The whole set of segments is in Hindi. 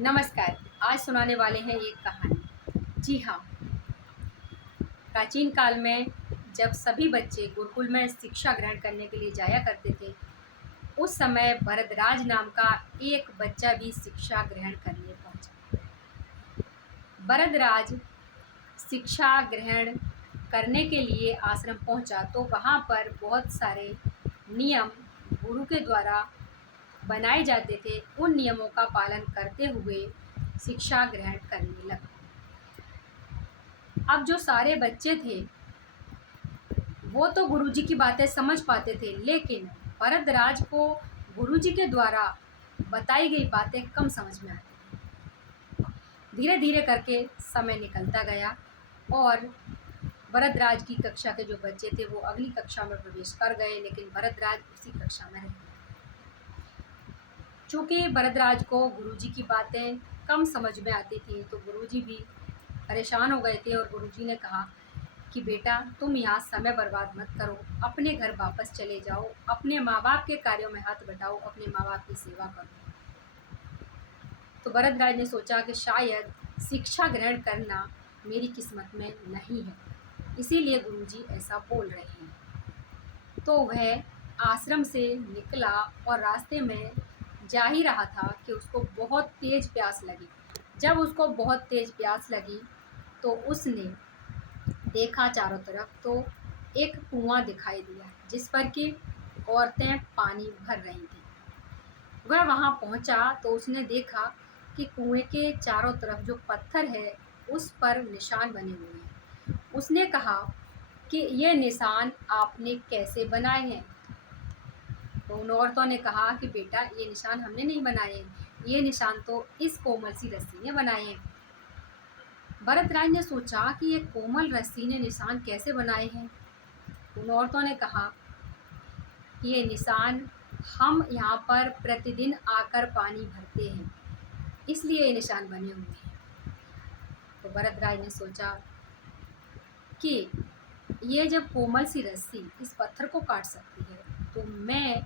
नमस्कार। आज सुनाने वाले हैं एक कहानी। जी हाँ, प्राचीन काल में जब सभी बच्चे गुरुकुल में शिक्षा ग्रहण करने के लिए जाया करते थे, उस समय भरद्वाज नाम का एक बच्चा भी शिक्षा ग्रहण करने पहुंचा। भरद्वाज शिक्षा ग्रहण करने के लिए आश्रम पहुंचा तो वहां पर बहुत सारे नियम गुरु के द्वारा बनाए जाते थे। उन नियमों का पालन करते हुए शिक्षा ग्रहण करने लगा। अब जो सारे बच्चे थे वो तो गुरुजी की बातें समझ पाते थे, लेकिन भरद्वाज को गुरुजी के द्वारा बताई गई बातें कम समझ में आती थी। धीरे धीरे करके समय निकलता गया और भरद्वाज की कक्षा के जो बच्चे थे वो अगली कक्षा में प्रवेश कर गए, लेकिन भरद्वाज उसी कक्षा में रह गए। चूँकि भरद्वाज को गुरुजी की बातें कम समझ में आती थी तो गुरुजी भी परेशान हो गए थे और गुरुजी ने कहा कि बेटा, तुम यहाँ समय बर्बाद मत करो, अपने घर वापस चले जाओ, अपने माँ बाप के कार्यों में हाथ बटाओ, अपने माँ बाप की सेवा करो। तो भरद्वाज ने सोचा कि शायद शिक्षा ग्रहण करना मेरी किस्मत में नहीं है, इसीलिए गुरुजी ऐसा बोल रहे हैं। तो वह आश्रम से निकला और रास्ते में जा ही रहा था कि उसको बहुत तेज़ प्यास लगी। जब उसको बहुत तेज़ प्यास लगी तो उसने देखा चारों तरफ तो एक कुआं दिखाई दिया जिस पर कि औरतें पानी भर रही थीं। वह वहां पहुंचा तो उसने देखा कि कुएं के चारों तरफ जो पत्थर है उस पर निशान बने हुए हैं। उसने कहा कि ये निशान आपने कैसे बनाए हैं? तो उन औरतों ने कहा कि बेटा, ये निशान हमने नहीं बनाए हैं, ये निशान तो इस कोमल सी रस्सी ने बनाए हैं। भरद्वाज ने सोचा कि ये कोमल रस्सी ने निशान कैसे बनाए हैं। उन औरतों ने कहा कि ये निशान हम यहाँ पर प्रतिदिन आकर पानी भरते हैं, इसलिए ये निशान बने हुए हैं। तो भरद्वाज ने सोचा कि ये जब कोमल सी रस्सी इस पत्थर को काट सकती है तो मैं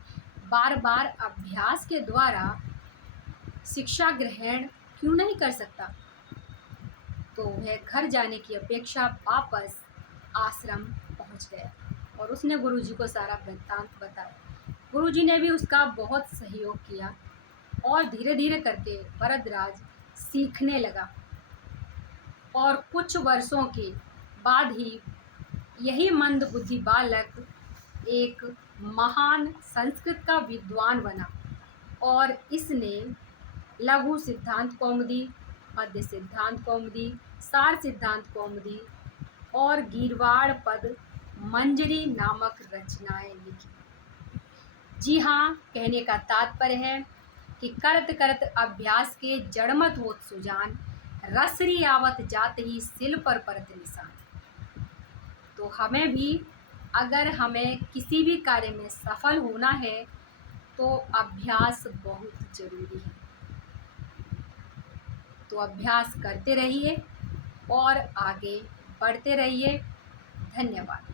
बार बार अभ्यास के द्वारा शिक्षा ग्रहण क्यों नहीं कर सकता। तो वह घर जाने की अपेक्षा वापस आश्रम पहुंच गया और उसने गुरुजी को सारा वृत्तांत बताया। गुरुजी ने भी उसका बहुत सहयोग किया और धीरे धीरे करके भरद्वाज सीखने लगा और कुछ वर्षों के बाद ही यही मंदबुद्धि बालक एक महान संस्कृत का विद्वान बना और इसने लघु सिद्धांत कौमुदी, मध्य सिद्धांत कौमुदी, सार सिद्धांत कौमुदी और गीरवाड़ पद मंजरी नामक रचनाएं लिखी। जी हाँ, कहने का तात्पर्य है कि करत करत अभ्यास के जड़मत होत सुजान, रसरी आवत जात ही सिल पर परत निशान। तो हमें भी अगर हमें किसी भी कार्य में सफल होना है तो अभ्यास बहुत ज़रूरी है। तो अभ्यास करते रहिए और आगे बढ़ते रहिए। धन्यवाद।